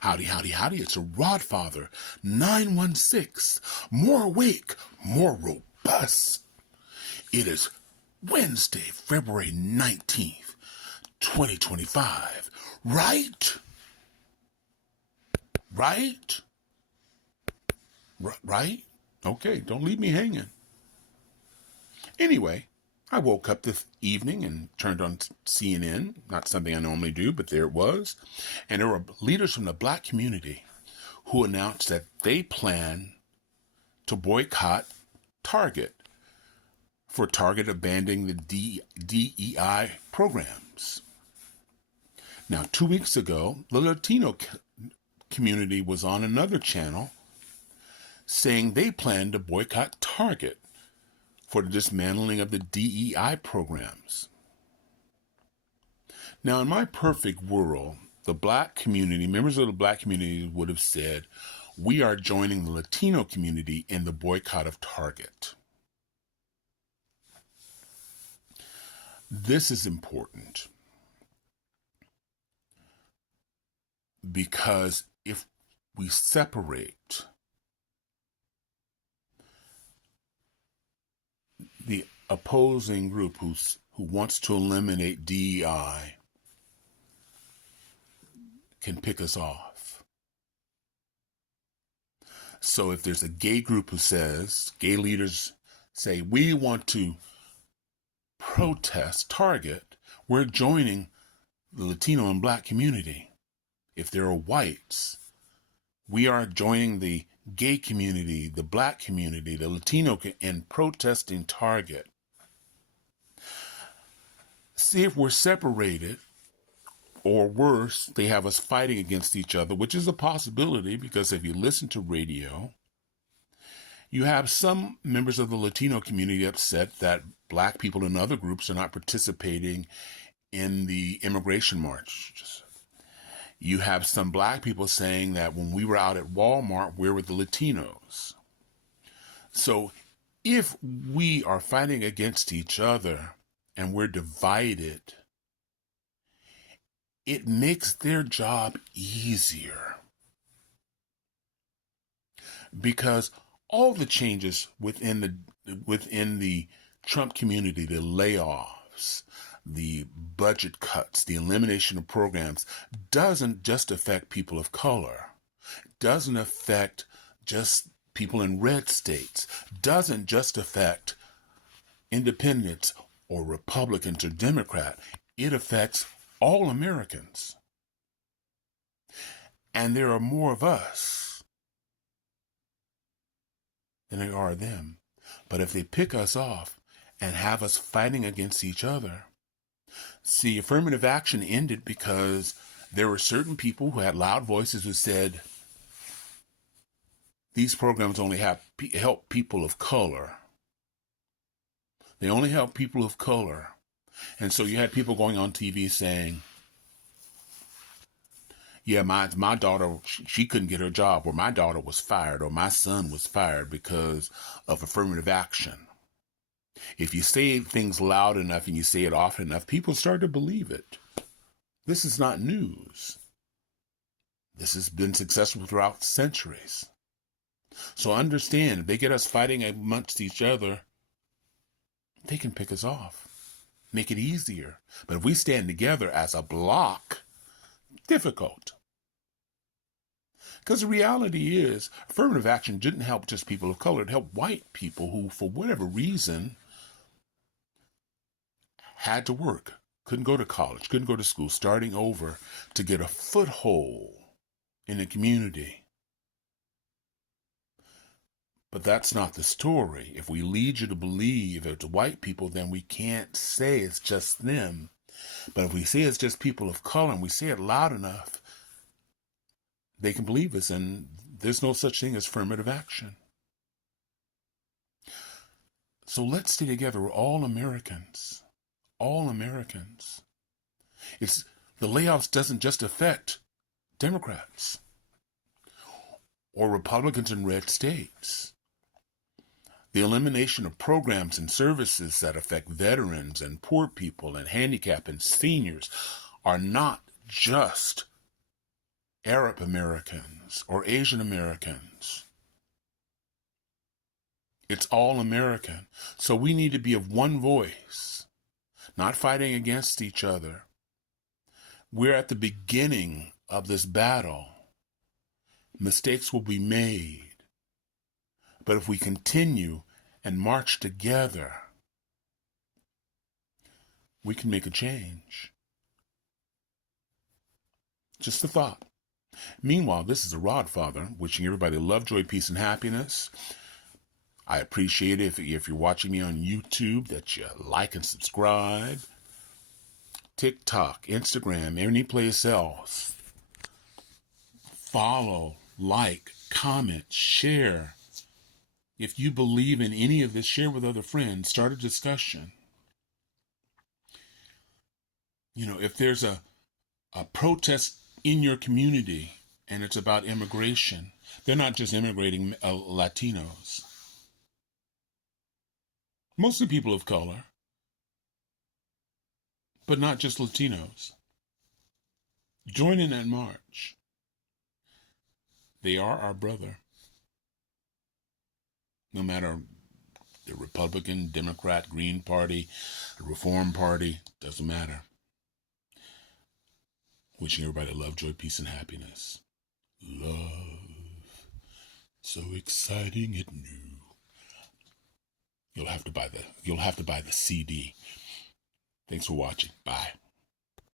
Howdy, howdy, howdy, it's a Rodfather 916. More awake, more robust. It is Wednesday, February 19th, 2025. Right? Right? Right? Okay, don't leave me hanging. Anyway, I woke up this evening and turned on CNN, not something I normally do, but there it was. And there were leaders from the black community who announced that they plan to boycott Target for Target abandoning the DEI programs. Now, 2 weeks ago, the Latino community was on another channel saying they plan to boycott Target for the dismantling of the DEI programs. Now, in my perfect world, the black community, members of the black community would have said, we are joining the Latino community in the boycott of Target. This is important because if we separate the opposing group who wants to eliminate DEI can pick us off. So if there's a gay group who says, gay leaders say, we want to protest Target, we're joining the Latino and black community. If there are whites, we are joining the gay community, the black community, the Latino, in protesting Target. See if we're separated, or worse, they have us fighting against each other, which is a possibility because if you listen to radio, you have some members of the Latino community upset that black people and other groups are not participating in the immigration march. You have some black people saying that when we were out at Walmart, we're with the Latinos. So if we are fighting against each other and we're divided, it makes their job easier. Because all the changes within the Trump community, the layoffs, the budget cuts, the elimination of programs, doesn't just affect people of color, doesn't affect just people in red states, doesn't just affect independents or Republicans or Democrats. It affects all Americans. And there are more of us than there are them. But if they pick us off and have us fighting against each other, see, affirmative action ended because there were certain people who had loud voices who said, these programs only help people of color. They only help people of color. And so you had people going on TV saying, yeah, my daughter, she couldn't get her job, or my daughter was fired, or my son was fired because of affirmative action. If you say things loud enough and you say it often enough, people start to believe it. This is not news. This has been successful throughout centuries. So understand, if they get us fighting amongst each other, they can pick us off, make it easier. But if we stand together as a block, difficult. Because the reality is, affirmative action didn't help just people of color. It helped white people who, for whatever reason, had to work, couldn't go to college, couldn't go to school, starting over to get a foothold in the community. But that's not the story. If we lead you to believe it's white people, then we can't say it's just them. But if we say it's just people of color and we say it loud enough, they can believe us, and there's no such thing as affirmative action. So let's stay together. We're all Americans. All Americans. The layoffs doesn't just affect Democrats or Republicans in red states. The elimination of programs and services that affect veterans and poor people and handicapped and seniors are not just Arab Americans or Asian Americans. It's all American. So we need to be of one voice, not fighting against each other. We're at the beginning of this battle. Mistakes will be made. But if we continue and march together, we can make a change. Just a thought. Meanwhile, this is a Rod Father wishing everybody love, joy, peace, and happiness. I appreciate it if you're watching me on YouTube that you like and subscribe. TikTok, Instagram, any place else. Follow, like, comment, share. If you believe in any of this, share with other friends. Start a discussion. If there's a protest in your community and it's about immigration, they're not just immigrating Latinos. Mostly people of color, but not just Latinos. Join in that march. They are our brother. No matter the Republican, Democrat, Green Party, the Reform Party, doesn't matter. Wishing everybody love, joy, peace, and happiness. Love, so exciting and new. You'll have to buy the CD. Thanks for watching. Bye.